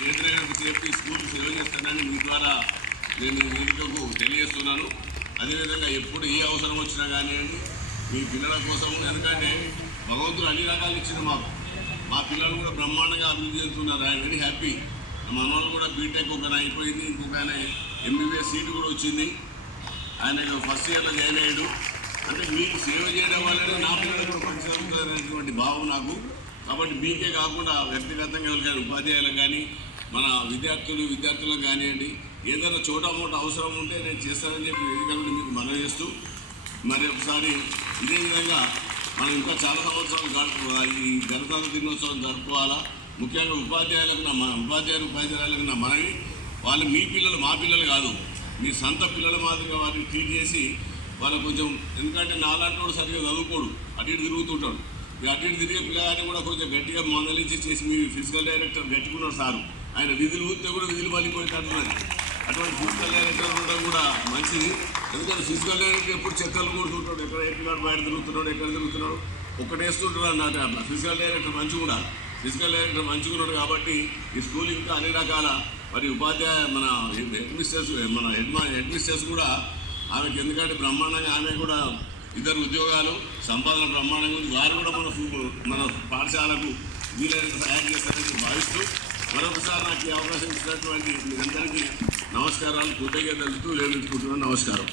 చేతులకు చెప్పి స్కూల్ సేవ చేస్తానని మీ ద్వారా నేను వేదికకు తెలియజేస్తున్నాను. అదేవిధంగా ఎప్పుడు ఏ అవసరం వచ్చినా కానివ్వండి మీ పిల్లల కోసం, ఎందుకంటే భగవంతుడు అన్ని రకాలు ఇచ్చిన మా పిల్లలు కూడా బ్రహ్మాండంగా అభివృద్ధి చెందుతున్నారు. I'm very happy. మన వాళ్ళు కూడా బీటెక్ ఒక అయిపోయింది, ఇంకొక ఆయన ఎంబీబీఎస్ సీటు కూడా వచ్చింది. ఆయన ఫస్ట్ ఇయర్లో జాయిన్ అయ్యాడు. అంటే మీకు సేవ చేయడం వల్లనే నా పిల్లలకు కూడా మంచి జరుగుతుందనేటువంటి భావం నాకు. కాబట్టి మీకే కాకుండా వ్యక్తిగతంగా ఎవరికైనా ఉపాధ్యాయులకు కానీ మన విద్యార్థులకు కానివ్వండి ఏదైనా చోటమోట అవసరం ఉంటే నేను చేస్తానని చెప్పి వేదిక నుండి మీకు మనవి చేస్తూ మరి ఒకసారి ఇదే విధంగా మనం ఇంకా చాలా సంవత్సరాలు ఈ గణతంత్ర దినోత్సవం జరుపుకోవాలా. ముఖ్యంగా ఉపాధ్యాయులకు నా మనవి, వాళ్ళు మీ పిల్లలు మా పిల్లలు కాదు, మీ సొంత పిల్లల మాదిరిగా వారిని ట్రీట్ చేసి వాళ్ళకు కొంచెం, ఎందుకంటే నాలాంటి వాడు సరిగ్గా చదువుకోడు, అటు ఇటు తిరుగుతుంటాడు. అటు ఇటు తిరిగే పిల్లగాని కూడా కొంచెం గట్టిగా మందలించి చేసి మీ ఫిజికల్ డైరెక్టర్ గట్టికున్నారు సారు, ఆయన విధులు ఊరితే కూడా విధులు పలిపోయేటట్టున్నది. అటువంటి ఫిజికల్ డైరెక్టర్ ఉండడం కూడా మంచిది. ఎందుకంటే ఫిజికల్ డైరెక్టర్ ఎప్పుడు చెక్కలు కొడుతుంటాడు, ఎక్కడ ఎక్కడ బయట తిరుగుతున్నాడు, ఎక్కడ తిరుగుతున్నాడు, ఒక్కటేస్తుంటాడు అన్నట్టు. అట్లా ఫిజికల్ డైరెక్టర్ మంచిగా ఉండాలి. ఫిజికల్ డైరెక్టర్ మంచిగా ఉన్నాడు కాబట్టి ఈ స్కూల్ ఇంకా అన్ని రకాల మరి ఉపాధ్యాయ మన హెడ్ మిస్టర్స్ కూడా ఆమెకి, ఎందుకంటే బ్రహ్మాండంగా ఆమె కూడా 2 ఉద్యోగాలు సంపాదన బ్రహ్మాండంగా ఉంది. వారు కూడా మన పాఠశాలకు వీలైనంత సహాయం చేస్తారని భావిస్తూ మరొకసారి నాకు ఈ అవకాశం ఇచ్చినటువంటి మీ అందరికీ నమస్కారాలు, కృతజ్ఞతలు తెలుపుతూ విరమించుకుంటున్నాను. నమస్కారం.